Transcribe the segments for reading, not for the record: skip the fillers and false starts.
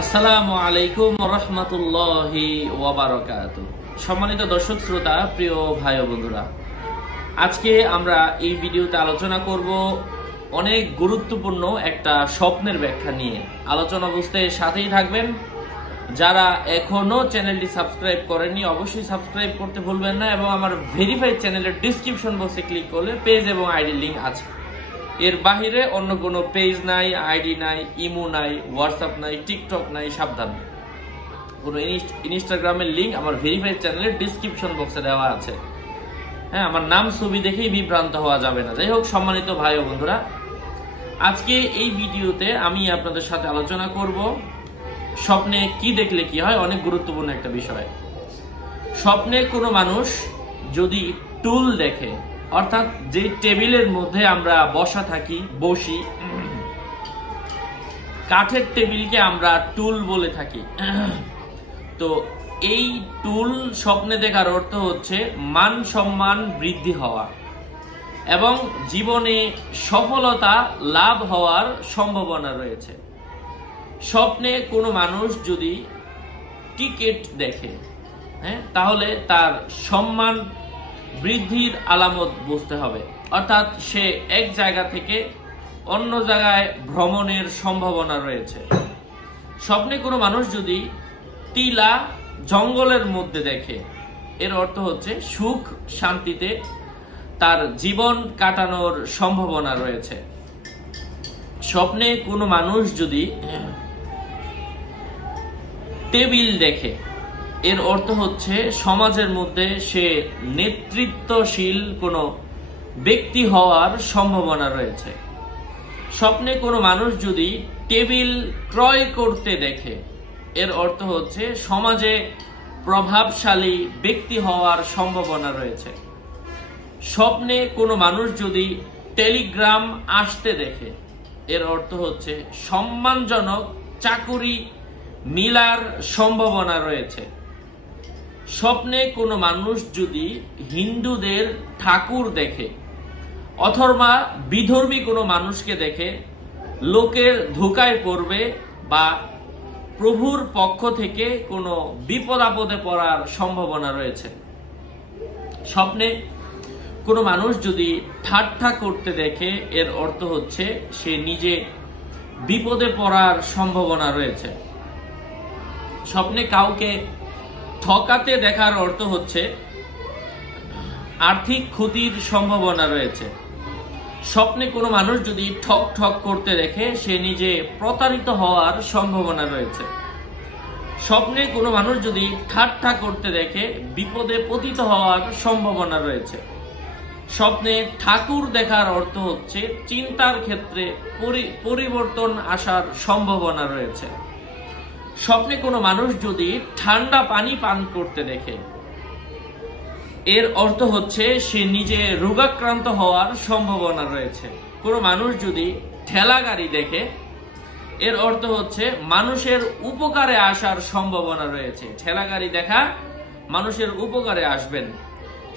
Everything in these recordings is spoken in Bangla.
আসসালামু আলাইকুম রহমতুল্লাহি ওয়া বারাকাতুহু। সম্মানিত দর্শক শ্রোতা, প্রিয় ভাই ও বন্ধুরা, আজকে আমরা এই ভিডিওতে আলোচনা করব অনেক গুরুত্বপূর্ণ একটা স্বপ্নের ব্যাখ্যা নিয়ে। আলোচনা বুঝতে সাথেই থাকবেন। যারা এখনো চ্যানেলটি সাবস্ক্রাইব করেননি অবশ্যই সাবস্ক্রাইব করতে ভুলবেন না, এবং আমার ভেরিফাইড চ্যানেলের ডেসক্রিপশন বক্সে ক্লিক করলে পেজ এবং আইডি লিংক আছে। এর বাহিরে অন্য কোনো পেজ নাই, আইডি নাই, ইমো নাই, হোয়াটসঅ্যাপ নাই, টিকটক নাই, সাবধান। কোনো ইনস্টাগ্রামের লিংক আমার ভেরিফাইড চ্যানেলের ডেসক্রিপশন বক্সে দেওয়া আছে। হ্যাঁ, আমার নাম ছবি দেখেই বিভ্রান্ত হওয়া যাবে না। যাই হোক, সম্মানিত ভাই ও বন্ধুরা, আজকে এই ভিডিওতে আমি আপনাদের সাথে আলোচনা করব স্বপ্নে কি দেখলে কি হয়। অনেক গুরুত্বপূর্ণ একটা বিষয়। স্বপ্নে কোনো মানুষ যদি টুল দেখে, অর্থাৎ যে টেবিলের মধ্যে আমরা বসি, কাঠের টেবিলকে আমরা টুল বলে থাকি। তো এই টুল স্বপ্নে দেখার অর্থ হচ্ছে মান সম্মান বৃদ্ধি হওয়া এবং জীবনে সফলতা লাভ হওয়ার সম্ভাবনা রয়েছে। স্বপ্নে কোনো মানুষ যদি টিকেট দেখে, তাহলে তার সম্মান বৃদ্ধির আলামত বুঝতে হবে, অর্থাৎ সে এক জায়গা থেকে অন্য জায়গায় ভ্রমণের সম্ভাবনা রয়েছে। স্বপ্নে কোনো মানুষ যদি টিলা জঙ্গলের মধ্যে দেখে, এর অর্থ হচ্ছে সুখ শান্তিতে তার জীবন কাটানোর সম্ভাবনা রয়েছে। স্বপ্নে কোনো মানুষ যদি টেবিল দেখে, এর অর্থ হচ্ছে সমাজের মধ্যে সে নেতৃত্বশীল কোনো ব্যক্তি হওয়ার সম্ভাবনা রয়েছে। স্বপ্নে কোনো মানুষ যদি টেবিল ক্রয় করতে দেখে, এর অর্থ হচ্ছে সমাজে প্রভাবশালী ব্যক্তি হওয়ার সম্ভাবনা রয়েছে। স্বপ্নে কোনো মানুষ যদি টেলিগ্রাম আসতে দেখে, এর অর্থ হচ্ছে সম্মানজনক চাকুরি মিলার সম্ভাবনা রয়েছে। স্বপ্নে কোনো মানুষ যদি হিন্দুদের ঠাকুর দেখে অথবা বিধর্মী কোনো মানুষকে দেখে, লোকের ধোঁকায় পড়বে বা প্রভুর পক্ষ থেকে কোনো বিপদ আপদে পড়ার সম্ভাবনা রয়েছে। স্বপ্নে কোনো মানুষ যদি ঠাট্টা করতে দেখে, এর অর্থ হচ্ছে সে নিজে বিপদে পড়ার সম্ভাবনা রয়েছে। স্বপ্নে কাউকে ঠকাতে দেখার অর্থ হচ্ছে আর্থিক ক্ষতির সম্ভাবনা রয়েছে। স্বপ্নে কোনো মানুষ যদি ঠক ঠক করতে দেখে, সে নিজে প্রতারিত হওয়ার সম্ভাবনা রয়েছে। স্বপ্নে কোনো মানুষ যদি ঠাট্টা করতে দেখে, বিপদে পতিত হওয়ার সম্ভাবনা রয়েছে। স্বপ্নে ঠাকুর দেখার অর্থ হচ্ছে চিন্তার ক্ষেত্রে পরিবর্তন আসার সম্ভাবনা রয়েছে। স্বপ্নে কোনো মানুষ যদি ঠান্ডা পানি পান করতে দেখে, এর অর্থ হচ্ছে সে নিজে রোগাক্রান্ত হওয়ার সম্ভাবনা রয়েছে। কোনো মানুষ যদি ঠেলা গাড়ি দেখে, এর অর্থ হচ্ছে মানুষের উপকারে আসার সম্ভাবনা রয়েছে। ঠেলা গাড়ি দেখা মানুষের উপকারে আসবেন।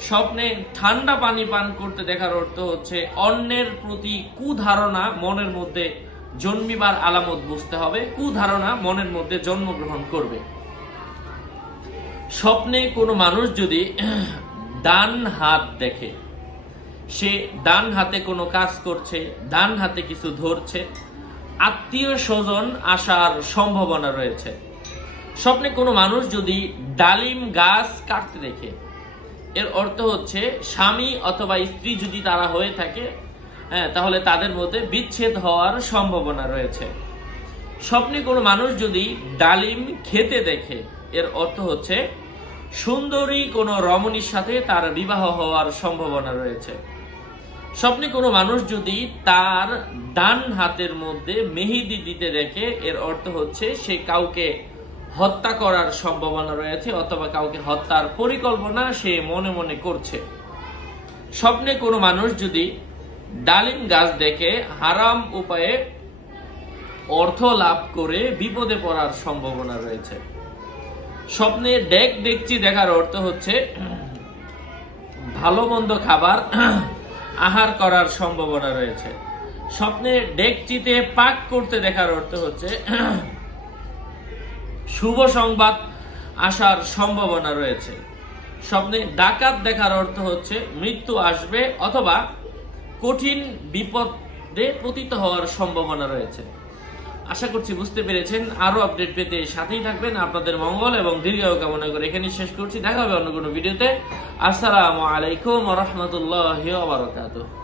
স্বপ্নে ঠান্ডা পানি পান করতে দেখার অর্থ হচ্ছে অন্যের প্রতি কুধারণা মনের মধ্যে জন্মিবার আলামত বুঝতে হবে। কুধারণা মনের মধ্যে জন্মগ্রহণ করবে। স্বপ্নে কোনো মানুষ যদি ডান হাত দেখে, সে ডান হাতে কোনো কাজ করছে, ডান হাতে কিছু ধরছে, আত্মীয় স্বজন আসার সম্ভাবনা রয়েছে। স্বপ্নে কোনো মানুষ যদি ডালিম গাছ কাটতে দেখে, এর অর্থ হচ্ছে স্বামী অথবা স্ত্রী যদি তারা হয়ে থাকে, তাহলে তাদের মধ্যে বিচ্ছেদ হওয়ার সম্ভাবনা রয়েছে। স্বপ্নে কোনো মানুষ যদি ডালিম খেতে দেখে, এর অর্থ হচ্ছে সুন্দরী কোনো রমণীর সাথে তার বিবাহ হওয়ার সম্ভাবনা রয়েছে। স্বপ্নে কোনো মানুষ যদি তার ডান হাতের মধ্যে মেহেদি দিতে দেখে, এর অর্থ হচ্ছে সে কাউকে হত্যা করার সম্ভাবনা রয়েছে অথবা কাউকে হত্যার পরিকল্পনা সে মনে মনে করছে। স্বপ্নে কোনো মানুষ যদি ডালিম গাছ দেখে হারাম উপায়ে অর্থ লাভ করে বিপদে পড়ার সম্ভাবনা রয়েছে। স্বপ্নে ডেক ডেকচি দেখার অর্থ হচ্ছে ভালো মন্দ খাবার আহার করার সম্ভাবনা রয়েছে। স্বপ্নে ডেকচিতে পাক করতে দেখার অর্থ হচ্ছে শুভ সংবাদ আসার সম্ভাবনা রয়েছে। স্বপ্নে ডাকাত দেখার অর্থ হচ্ছে মৃত্যু আসবে অথবা কঠিন বিপদে পতিত হওয়ার সম্ভাবনা রয়েছে। আশা করছি বুঝতে পেরেছেন। আরো আপডেট পেতে সাথেই থাকবেন। আপনাদের মঙ্গল এবং দীর্ঘায়ু কামনা করে এখানেই শেষ করছি। দেখা হবে অন্য কোনো ভিডিওতে। আসসালামু আলাইকুম ওয়া রাহমাতুল্লাহি ওয়া বারাকাতুহু।